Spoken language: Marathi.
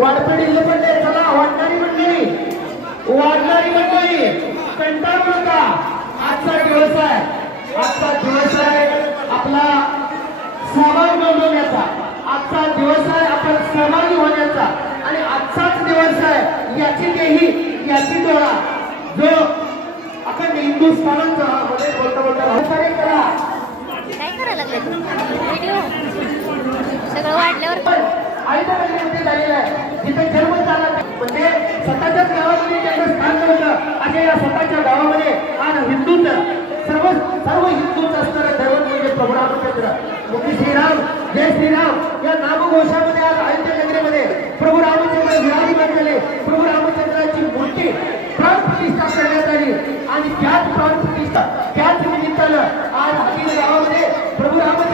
वाढपिढी पडले चला वाढणारी मंडळी. वाढणारी मंडळी कंटाळू नका. आजचा दिवस आहे. आजचा दिवस आहे आपला सहभाग नोंदवण्याचा आजचा दिवस आहे आपण सहभागी होण्याचा आणि आजचाच दिवस आहे याची देही याची डोळा. जो अखंड हिंदुस्थानाचा बोलता बोलता करा काय करायला लागले? व्हिडिओ. पण आयुधमध्ये झालेला आहे. जिथे जन्म झाला म्हणजे स्वतःच्याच गावामध्ये त्यांचं स्थान नव्हतं अशा या स्वतःच्या गावामध्ये आज हिंदूचं सर्व सर्व हिंदूच असणारं दैवत म्हणजे प्रभू रामचंद्र मोठी श्रीराम जय श्रीराम. या नामघोषामध्ये आज अयोध्या नगरीमध्ये प्रभू रामचंद्र विराजमान झाले. प्रभू रामचंद्राची मूर्ती प्राण प्रतिष्ठा करण्यात आली. आणि त्याच प्राण प्रतिष्ठा त्याच निमित्तानं आज हकीम गावामध्ये प्रभू रामचंद्र